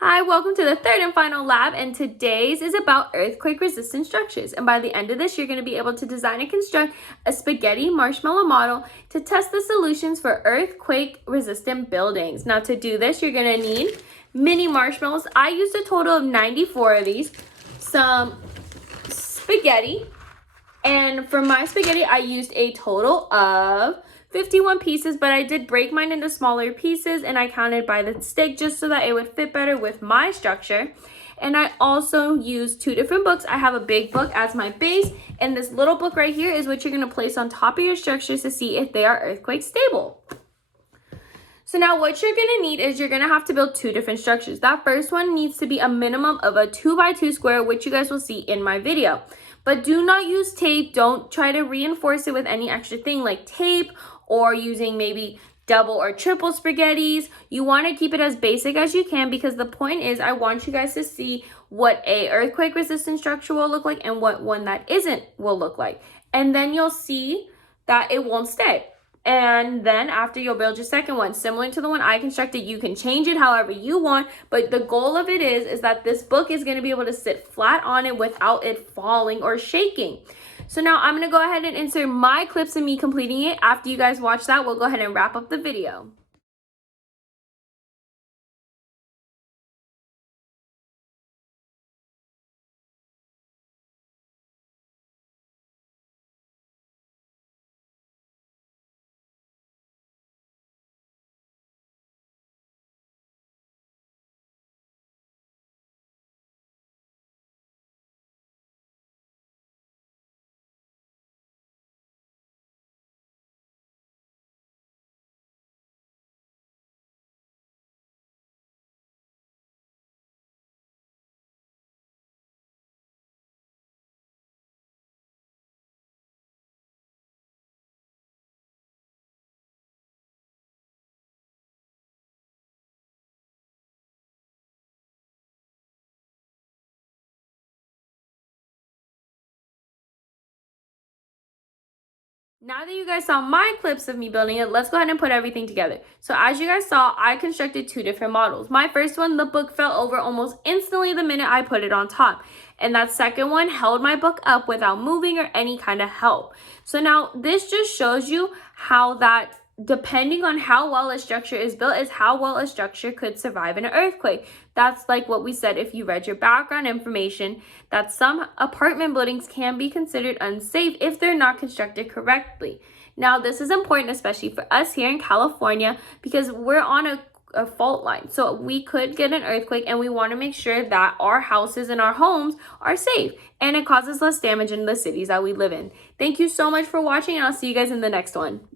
Hi, welcome to the third and final lab, and today's is about earthquake-resistant structures. And by the end of this, you're going to be able to design and construct a spaghetti marshmallow model to test the solutions for earthquake-resistant buildings. Now, to do this, you're going to need mini marshmallows. I used a total of 94 of these, some spaghetti, and for my spaghetti, I used a total of 51 pieces, but I did break mine into smaller pieces and I counted by the stick just so that it would fit better with my structure. And I also used two different books. I have a big book as my base, and this little book right here is what you're going to place on top of your structures to see if they are earthquake stable. So now what you're going to need is you're going to have to build two different structures. That first one needs to be a minimum of a 2x2 square, which you guys will see in my video. But do not use tape. Don't try to reinforce it with any extra thing like tape or using maybe double or triple spaghettis. You want to keep it as basic as you can, because the point is I want you guys to see what a earthquake resistant structure will look like and what one that isn't will look like. And then you'll see that it won't stay. And then after, you'll build your second one similar to the one I constructed. You can change it however you want, but the goal of it is that this book is going to be able to sit flat on it without it falling or shaking. So now I'm going to go ahead and insert my clips of me completing it. After you guys watch that, we'll go ahead and wrap up the video. Now that you guys saw my clips of me building it, let's go ahead and put everything together. So as you guys saw, I constructed two different models. My first one, the book fell over almost instantly the minute I put it on top. And that second one held my book up without moving or any kind of help. So now this just shows you how that, depending on how well a structure is built, is how well a structure could survive in an earthquake. That's like what we said if you read your background information, that some apartment buildings can be considered unsafe if they're not constructed correctly. Now, this is important, especially for us here in California, because we're on a fault line. So we could get an earthquake, and we want to make sure that our houses and our homes are safe and it causes less damage in the cities that we live in. Thank you so much for watching, and I'll see you guys in the next one.